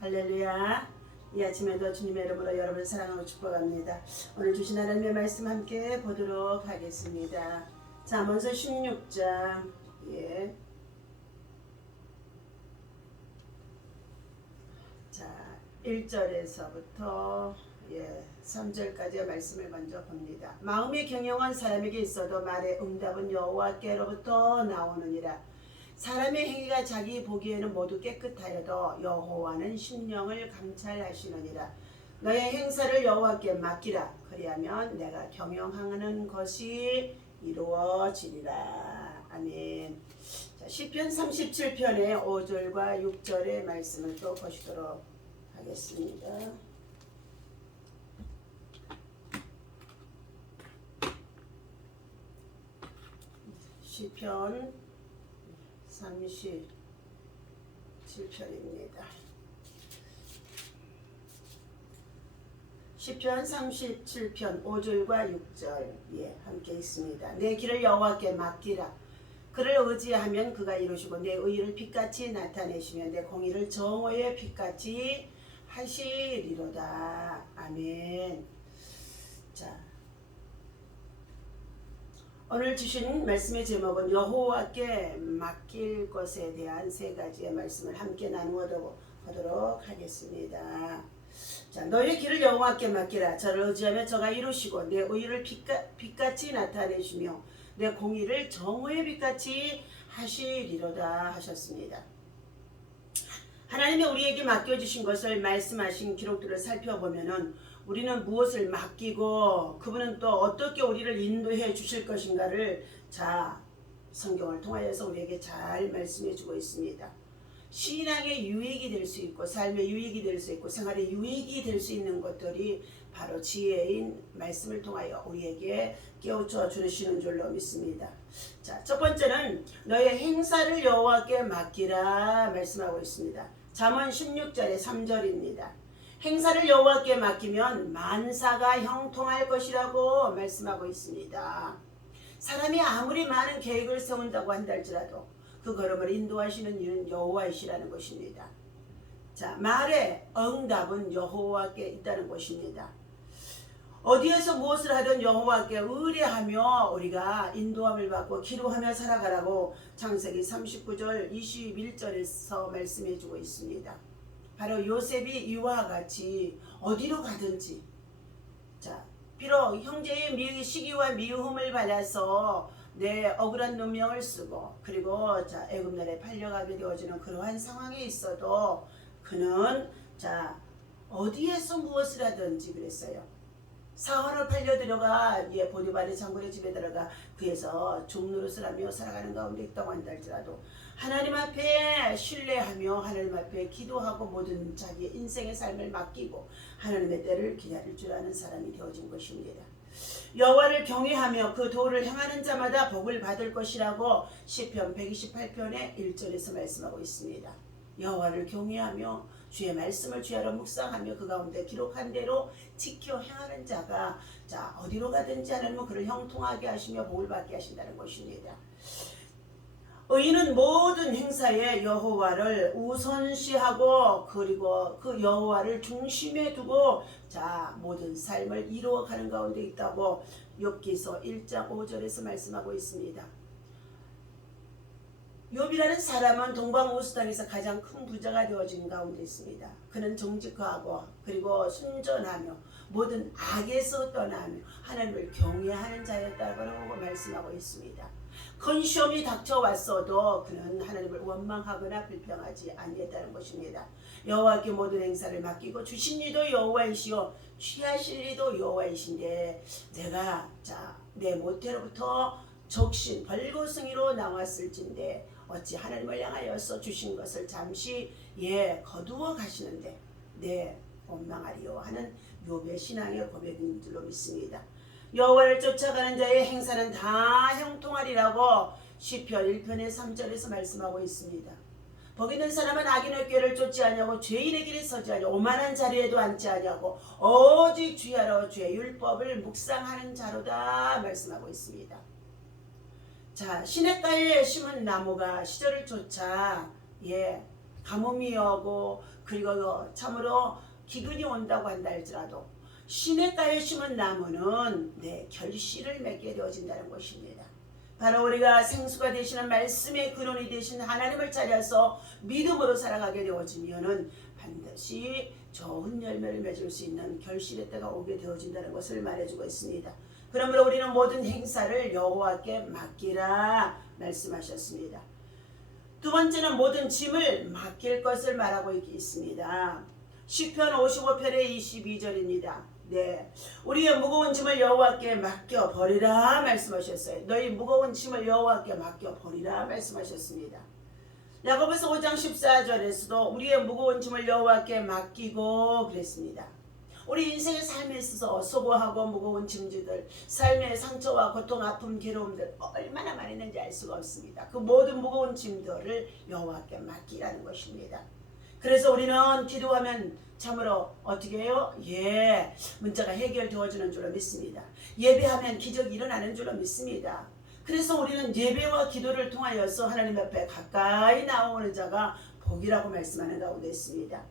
할렐루야. 이 아침에도 주님의 이름으로 여러분을 사랑하고 축복합니다. 오늘 주신 하나님의 말씀 함께 보도록 하겠습니다. 잠언서 16장 자 1절에서부터 3절까지의 말씀을 먼저 봅니다. 마음이 경영한 사람에게 있어도 말의 응답은 여호와께로부터 나오느니라. 사람의 행위가 자기 보기에는 모두 깨끗하여도 여호와는 심령을 감찰하시느니라. 너의 행사를 여호와께 맡기라. 그리하면 내가 경영하는 것이 이루어지리라. 아멘. 자, 시편 37편의 5절과 6절의 말씀을 또 보시도록 하겠습니다. 시편 37편입니다. 시편 37편 5절과 6절 함께 있습니다. 내 길을 여호와께 맡기라. 그를 의지하면 그가 이루시고 내 의를 빛같이 나타내시며 내 공의를 정오의 빛같이 하시리로다. 아멘. 자, 오늘 주신 말씀의 제목은 여호와께 맡길 것에 대한 세 가지의 말씀을 함께 나누어 보도록 하겠습니다. 자, 너의 길을 여호와께 맡기라. 저를 의지하며 저가 이루시고 내 의를 빛같이 나타내시며 내 공의를 정오의 빛같이 하시리로다 하셨습니다. 하나님이 우리에게 맡겨주신 것을 말씀하신 기록들을 살펴보면은 우리는 무엇을 맡기고 그분은 또 어떻게 우리를 인도해 주실 것인가를 성경을 통하여서 우리에게 잘 말씀해 주고 있습니다. 신앙의 유익이 될 수 있고 삶의 유익이 될 수 있고 생활의 유익이 될 수 있는 것들이 바로 지혜인 말씀을 통하여 우리에게 깨우쳐 주시는 줄로 믿습니다. 자, 첫 번째는 너의 행사를 여호와께 맡기라 말씀하고 있습니다. 잠언 16절의 3절입니다. 행사를 여호와께 맡기면 만사가 형통할 것이라고 말씀하고 있습니다. 사람이 아무리 많은 계획을 세운다고 한다 할지라도 그 걸음을 인도하시는 이는 여호와이시라는 것입니다. 자, 말의 응답은 여호와께 있다는 것입니다. 어디에서 무엇을 하든 여호와께 의뢰하며 우리가 인도함을 받고 기도하며 살아가라고 창세기 39절 21절에서 말씀해 주고 있습니다. 바로 요셉이 이와 같이 어디로 가든지 비록 형제의 시기와 미움을 받아서 내 억울한 누명을 쓰고 그리고 애굽나라에 팔려가게 되어지는 그러한 상황에 있어도 그는 어디에서 무엇을 하든지 그랬어요. 사원을 팔려 들어가 보디발의 장군의 집에 들어가 그에서 종노릇을 하며 살아가는 가운데 있다고 한다 할지라도 하나님 앞에 신뢰하며 하나님 앞에 기도하고 모든 자기의 인생의 삶을 맡기고 하나님의 때를 기다릴 줄 아는 사람이 되어진 것입니다. 여호와를 경외하며 그 도를 행하는 자마다 복을 받을 것이라고 시편 128편의 1절에서 말씀하고 있습니다. 여호와를 경외하며 주의 말씀을 주야로 묵상하며 그 가운데 기록한 대로 지켜 행하는 자가 어디로 가든지 하나님은 그를 형통하게 하시며 복을 받게 하신다는 것입니다. 의인은 모든 행사에 여호와를 우선시하고 그리고 그 여호와를 중심에 두고 모든 삶을 이루어가는 가운데 있다고 욥기서 1장 5절에서 말씀하고 있습니다. 욥이라는 사람은 동방우스 땅에서 가장 큰 부자가 되어진 가운데 있습니다. 그는 정직하고 그리고 순전하며 모든 악에서 떠나며 하나님을 경외하는 자였다고 말씀하고 있습니다. 큰 시험이 닥쳐왔어도 그는 하나님을 원망하거나 불평하지 아니했다는 것입니다. 여호와께 모든 행사를 맡기고 주신 이도 여호와이시오 취하실 이도 여호와이신데 내가 내 모태로부터 적신 벌거숭이로 나왔을진데 어찌 하나님을 향하여서 주신 것을 잠시 거두어 가시는데 원망하리요 하는 욥의 신앙의 고백인 줄로 믿습니다. 여호와를 쫓아가는 자의 행사는 다 형통하리라고 시편 1편의 3절에서 말씀하고 있습니다. 복 있는 사람은 악인의 꾀를 쫓지 아니하고 죄인의 길에 서지 아니하고 오만한 자리에도 앉지 아니하고 오직 주야로 주의 율법을 묵상하는 자로다 말씀하고 있습니다. 시냇가에 심은 나무가 시절을 쫓아 가뭄이 오고 그리고 참으로 기근이 온다고 한다 할지라도 시냇가에 심은 나무는 결실을 맺게 되어진다는 것입니다. 바로 우리가 생수가 되시는 말씀의 근원이 되신 하나님을 찾아서 믿음으로 살아가게 되어지면은 반드시 좋은 열매를 맺을 수 있는 결실의 때가 오게 되어진다는 것을 말해주고 있습니다. 그러므로 우리는 모든 행사를 여호와께 맡기라 말씀하셨습니다. 두 번째는 모든 짐을 맡길 것을 말하고 있습니다. 시편 55편의 22절입니다. 우리의 무거운 짐을 여호와께 맡겨 버리라 말씀하셨어요. 너희 무거운 짐을 여호와께 맡겨 버리라 말씀하셨습니다. 야고보서 5장 14절에서도 우리의 무거운 짐을 여호와께 맡기고 그랬습니다. 우리 인생의 삶에 있어서 수고하고 무거운 짐들들, 삶의 상처와 고통, 아픔, 괴로움들 얼마나 많이 있는지 알 수가 없습니다. 그 모든 무거운 짐들을 여호와께 맡기라는 것입니다. 그래서 우리는 기도하면 참으로 어떻게 해요? 문제가 해결되어지는 줄로 믿습니다. 예배하면 기적이 일어나는 줄로 믿습니다. 그래서 우리는 예배와 기도를 통하여서 하나님 앞에 가까이 나오는 자가 복이라고 말씀하는 가운데 있습니다.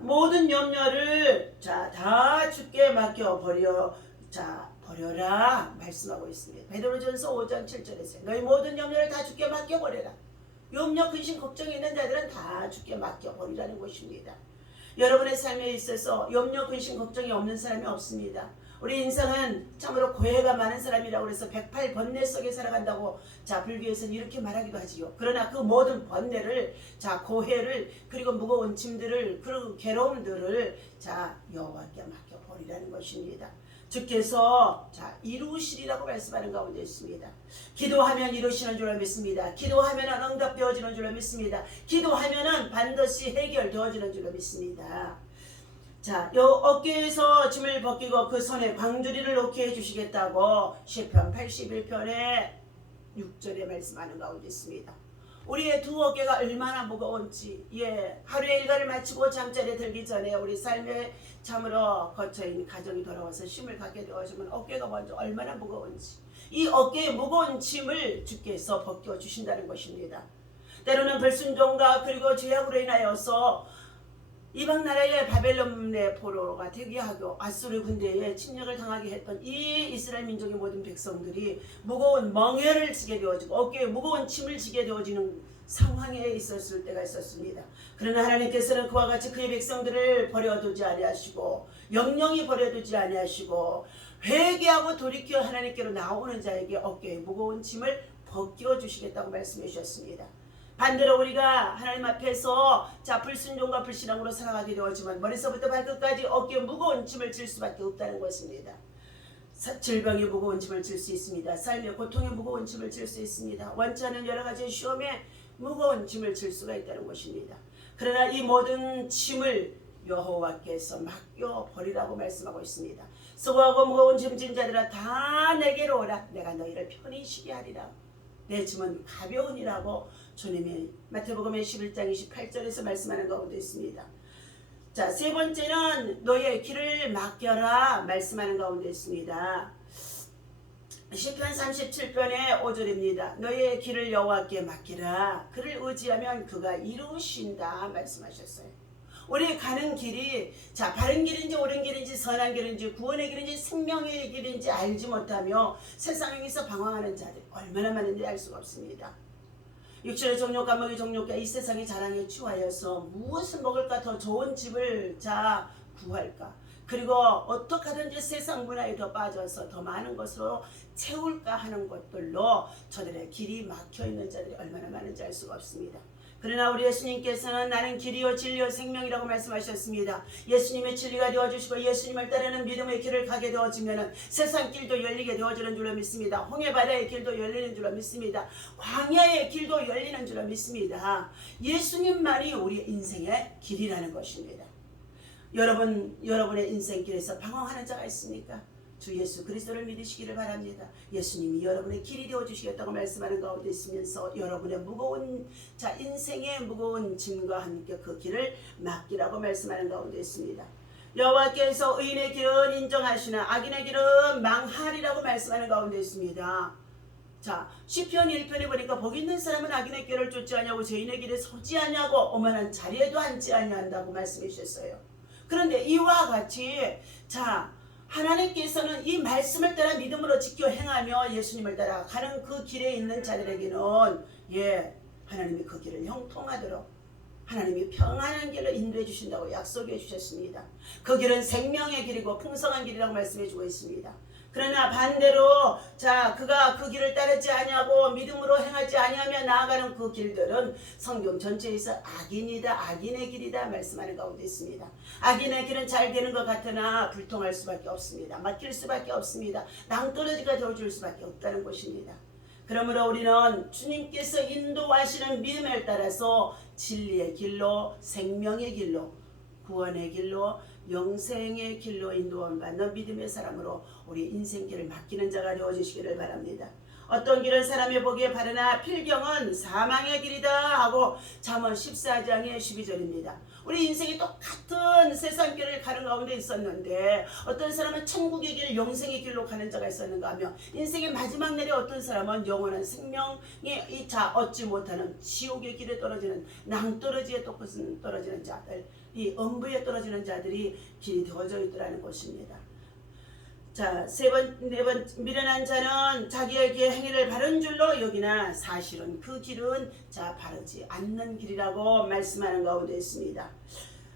모든 염려를 다 주께 맡겨 버려라 말씀하고 있습니다. 베드로전서 5장 7절에서 너희 모든 염려를 다 주께 맡겨 버려라. 염려, 근심, 걱정이 있는 자들은 다 주께 맡겨 버리라는 것입니다. 여러분의 삶에 있어서 염려, 근심, 걱정이 없는 사람이 없습니다. 우리 인생은 참으로 고해가 많은 사람이라고 해서 108번뇌 속에 살아간다고 불교에서는 이렇게 말하기도 하지요. 그러나 그 모든 번뇌를 고해를 그리고 무거운 짐들을 그리고 괴로움들을 여호와께 맡겨 버리라는 것입니다. 주께서 이루시리라고 말씀하는 가운데 있습니다. 기도하면 이루시는 줄로 믿습니다. 기도하면 응답되어지는 줄로 믿습니다. 기도하면 반드시 해결되어지는 줄로 믿습니다. 요 어깨에서 짐을 벗기고 그 손에 광주리를 놓게 해주시겠다고 시편 81편의 6절에 말씀하는 가운데 있습니다. 우리의 두 어깨가 얼마나 무거운지 하루의 일과를 마치고 잠자리에 들기 전에 우리 삶에 참으로 거쳐있는 가정이 돌아와서 힘을 갖게 되어지면 어깨가 먼저 얼마나 무거운지 이 어깨의 무거운 짐을 주께서 벗겨주신다는 것입니다. 때로는 불순종과 그리고 죄악으로 인하여서 이방 나라의 바벨론의 포로가 되기하고 아수르 군대에 침략을 당하게 했던 이 이스라엘 민족의 모든 백성들이 무거운 멍에를 지게 되어지고 어깨에 무거운 짐을 지게 되어지는 상황에 있었을 때가 있었습니다. 그러나 하나님께서는 그와 같이 그의 백성들을 버려두지 아니하시고 영영히 버려두지 아니하시고 회개하고 돌이켜 하나님께로 나오는 자에게 어깨에 무거운 짐을 벗겨주시겠다고 말씀해 주셨습니다. 반대로 우리가 하나님 앞에서 불순종과 불신앙으로 살아가게 되었지만 머리서부터 발끝까지 어깨에 무거운 짐을 질 수밖에 없다는 것입니다. 질병의 무거운 짐을 질 수 있습니다. 삶의 고통의 무거운 짐을 질 수 있습니다. 원치 않은 여러 가지 시험에 무거운 짐을 질 수가 있다는 것입니다. 그러나 이 모든 짐을 여호와께서 맡겨 버리라고 말씀하고 있습니다. 수고하고 무거운 짐진 자들아 다 내게로 오라. 내가 너희를 편히 쉬게 하리라. 내 짐은 가벼우니라고 주님이 마태복음의 11장 28절에서 말씀하는 가운데 있습니다. 세 번째는 너희의 길을 맡겨라 말씀하는 가운데 있습니다. 시편 37편의 5절입니다. 너희의 길을 여호와께 맡기라. 그를 의지하면 그가 이루신다 말씀하셨어요. 우리 가는 길이 바른 길인지 옳은 길인지 선한 길인지 구원의 길인지 생명의 길인지 알지 못하며 세상에서 방황하는 자들 얼마나 많은지 알 수가 없습니다. 육신의 정욕과 먹의 정욕과 이 세상의 자랑에 취하여서 무엇을 먹을까 더 좋은 집을 구할까 그리고 어떻게 하든지 세상 문화에 더 빠져서 더 많은 것으로 채울까 하는 것들로 저들의 길이 막혀있는 자들이 얼마나 많은지 알 수가 없습니다. 그러나 우리 예수님께서는 나는 길이요 진리요 생명이라고 말씀하셨습니다. 예수님의 진리가 되어주시고 예수님을 따르는 믿음의 길을 가게 되어지면 세상 길도 열리게 되어지는 줄로 믿습니다. 홍해바다의 길도 열리는 줄로 믿습니다. 광야의 길도 열리는 줄로 믿습니다. 예수님만이 우리 인생의 길이라는 것입니다. 여러분의 인생길에서 방황하는 자가 있습니까? 주 예수 그리스도를 믿으시기를 바랍니다. 예수님이 여러분의 길이 되어주시겠다고 말씀하는 가운데 있으면서 여러분의 무거운 인생의 무거운 짐과 함께 그 길을 맡기라고 말씀하는 가운데 있습니다. 여호와께서 의인의 길은 인정하시나 악인의 길은 망하리라고 말씀하는 가운데 있습니다. 자, 시편 1편에 보니까 복 있는 사람은 악인의 길을 쫓지 아니하고 죄인의 길에 서지 아니하고 오만한 자리에도 앉지 아니한다고 말씀해 주셨어요. 그런데 이와 같이 자, 하나님께서는 이 말씀을 따라 믿음으로 지켜 행하며 예수님을 따라 가는 그 길에 있는 자들에게는 하나님이 그 길을 형통하도록 하나님이 평안한 길로 인도해 주신다고 약속해 주셨습니다. 그 길은 생명의 길이고 풍성한 길이라고 말씀해 주고 있습니다. 그러나 반대로 자, 그가 그 길을 따르지 아니하고 믿음으로 행하지 아니하며 나아가는 그 길들은 성경 전체에서 악인이다, 악인의 길이다 말씀하는 가운데 있습니다. 악인의 길은 잘 되는 것 같으나 불통할 수밖에 없습니다. 막힐 수밖에 없습니다. 낭떠러지가 되어줄 수밖에 없다는 것입니다. 그러므로 우리는 주님께서 인도하시는 믿음을 따라서 진리의 길로, 생명의 길로, 구원의 길로, 영생의 길로 인도받는 믿음의 사람으로 우리 인생길을 맡기는 자가 되어주시기를 바랍니다. 어떤 길은 사람의 보기에 바르나 필경은 사망의 길이다 하고 잠언 14장의 12절입니다. 우리 인생이 똑같은 세상 길을 가는 가운데 있었는데 어떤 사람은 천국의 길, 영생의 길로 가는 자가 있었는가 하며 인생의 마지막 날에 어떤 사람은 영원한 생명이 얻지 못하는 지옥의 길에 떨어지는 낭떠러지에 떨어지는 자들, 이 엄부에 떨어지는 자들이 길이 되어져 있더라는 것입니다. 자, 네 번 미련한 자는 자기의 행위를 바른 줄로 여기나 사실은 그 길은 바르지 않는 길이라고 말씀하는 가운데 있습니다.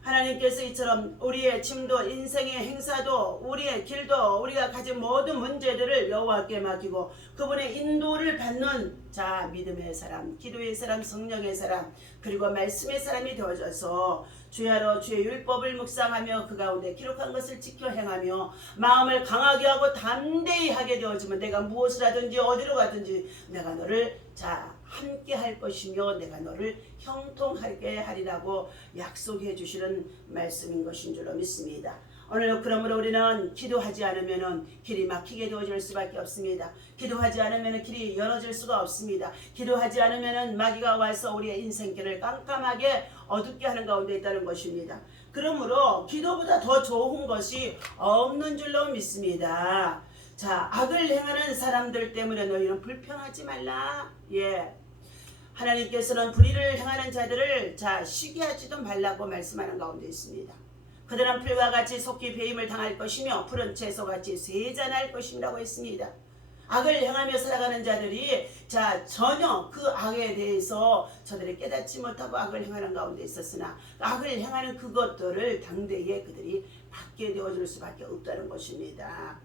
하나님께서 이처럼 우리의 짐도 인생의 행사도 우리의 길도 우리가 가진 모든 문제들을 여호와께 맡기고 그분의 인도를 받는 자, 믿음의 사람, 기도의 사람, 성령의 사람, 그리고 말씀의 사람이 되어져서 주야로 주의 율법을 묵상하며 그 가운데 기록한 것을 지켜 행하며 마음을 강하게 하고 담대히 하게 되어지면 내가 무엇을 하든지 어디로 가든지 내가 너를 함께 할 것이며 내가 너를 형통하게 하리라고 약속해 주시는 말씀인 것인 줄로 믿습니다. 오늘 그러므로 우리는 기도하지 않으면 길이 막히게 되어질 수밖에 없습니다. 기도하지 않으면 길이 열어질 수가 없습니다. 기도하지 않으면 마귀가 와서 우리의 인생길을 깜깜하게 어둡게 하는 가운데 있다는 것입니다. 그러므로 기도보다 더 좋은 것이 없는 줄로 믿습니다. 자, 악을 행하는 사람들 때문에 너희는 불평하지 말라. 하나님께서는 불의를 행하는 자들을 시기하지도 말라고 말씀하는 가운데 있습니다. 그들은 풀과 같이 속히 배임을 당할 것이며 푸른 채소같이 세잔할 것이라고 했습니다. 악을 행하며 살아가는 자들이 전혀 그 악에 대해서 저들이 깨닫지 못하고 악을 행하는 가운데 있었으나 악을 행하는 그것들을 당대에 그들이 받게 되어줄 수밖에 없다는 것입니다.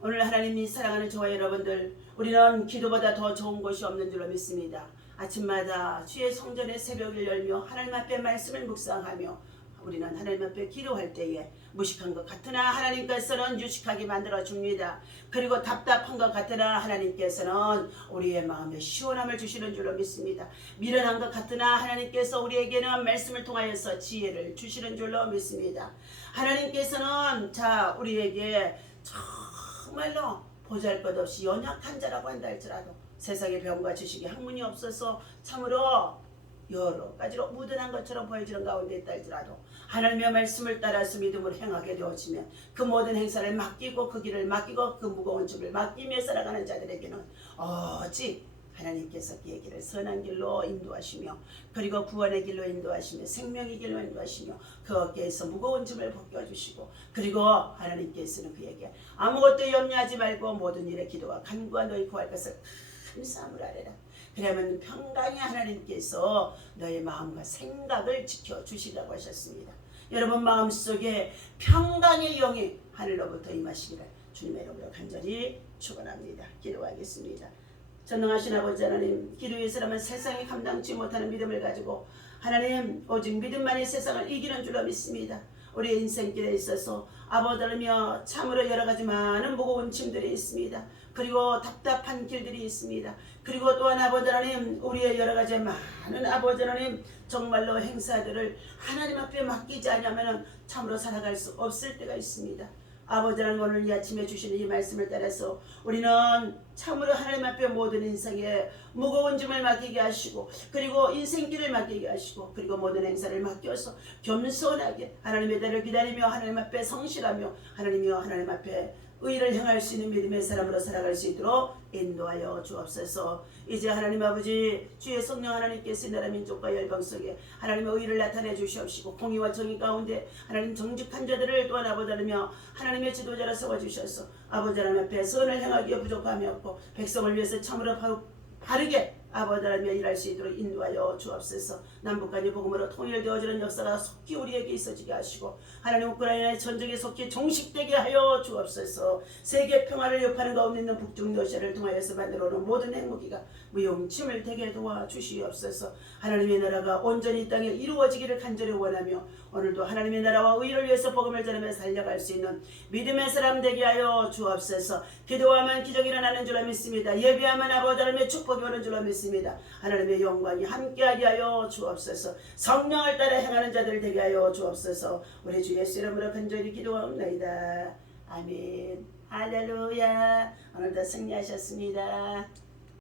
오늘 하나님이 사랑하는 저와 여러분들, 우리는 기도보다 더 좋은 것이 없는 줄로 믿습니다. 아침마다 주의 성전의 새벽을 열며 하나님 앞에 말씀을 묵상하며 우리는 하나님 앞에 기도할 때에 무식한 것 같으나 하나님께서는 유식하게 만들어 줍니다. 그리고 답답한 것 같으나 하나님께서는 우리의 마음에 시원함을 주시는 줄로 믿습니다. 미련한 것 같으나 하나님께서 우리에게는 말씀을 통하여서 지혜를 주시는 줄로 믿습니다. 하나님께서는 우리에게 정말로 보잘것없이 연약한 자라고 한다 할지라도 세상의 병과 지식이 학문이 없어서 참으로 여러 가지로 무던한 것처럼 보여지는 가운데 있다 할지라도 하나님의 말씀을 따라서 믿음으로 행하게 되어지면 그 모든 행사를 맡기고 그 길을 맡기고 그 무거운 짐을 맡기며 살아가는 자들에게는 오직 하나님께서 그의 길을 선한 길로 인도하시며 그리고 구원의 길로 인도하시며 생명의 길로 인도하시며 그 어깨에서 무거운 짐을 벗겨주시고 그리고 하나님께서는 그에게 아무것도 염려하지 말고 모든 일에 기도와 간구와 너희 구할 것을 감사함을 아뢰라. 그러면 평강의 하나님께서 너의 마음과 생각을 지켜주시라고 하셨습니다. 여러분 마음속에 평강의 영이 하늘로부터 임하시기를 주님의 이름으로 간절히 축원합니다. 기도하겠습니다. 전능하신 아버지 하나님, 기도의 사람은 세상에 감당치 못하는 믿음을 가지고 하나님 오직 믿음만이 세상을 이기는 줄로 믿습니다. 우리의 인생길에 있어서 아버지며 참으로 여러 가지 많은 무거운 짐들이 있습니다. 그리고 답답한 길들이 있습니다. 그리고 또한 아버지 하나님 우리의 여러 가지 많은 아버지 하나님 정말로 행사들을 하나님 앞에 맡기지 않으면 참으로 살아갈 수 없을 때가 있습니다. 아버지 하나님 오늘 이 아침에 주시는 이 말씀을 따라서 우리는 참으로 하나님 앞에 모든 인생에 무거운 짐을 맡기게 하시고 그리고 인생길을 맡기게 하시고 그리고 모든 행사를 맡겨서 겸손하게 하나님의 대를 기다리며 하나님 앞에 성실하며 하나님 앞에 의를 행할 수 있는 믿음의 사람으로 살아갈 수 있도록 인도하여 주옵소서. 이제 하나님 아버지 주의 성령 하나님께서 나라 민족과 열방 속에 하나님의 의를 나타내 주시옵시고 공의와 정의 가운데 하나님 정직한 자들을 또한 아버지 하나며 하나님의 지도자로 세워주셔서 아버지 하나님 앞에 선을 행하기에 부족함이 없고 백성을 위해서 참으로 바르게 아버지 하나님 일할 수 있도록 인도하여 주옵소서. 남북한이 복음으로 통일되어지는 역사가 속히 우리에게 있어지게 하시고 하나님 우크라이나의 전쟁에 속히 종식되게 하여 주옵소서. 세계 평화를 여파는 가운데 있는 북중 러시아를 통하여서 만들어오는 모든 핵무기가 무용침을 되게 도와주시옵소서. 하나님의 나라가 온전히 이 땅에 이루어지기를 간절히 원하며 오늘도 하나님의 나라와 의를 위해서 복음을 전하며 살려갈 수 있는 믿음의 사람 되게 하여 주옵소서. 기도하면 기적이 일어나는 줄 믿습니다. 예배하면 아버지 하나님의 축복이 오는 줄 믿습니다. 하나님의 영광이 함께하게 하여 주옵소서. 성령을 따라 행하는 자들 되게 하여 주옵소서. 우리 주 예수 이름으로 간절히 기도하옵나이다. 아멘. 할렐루야. 오늘도 승리하셨습니다.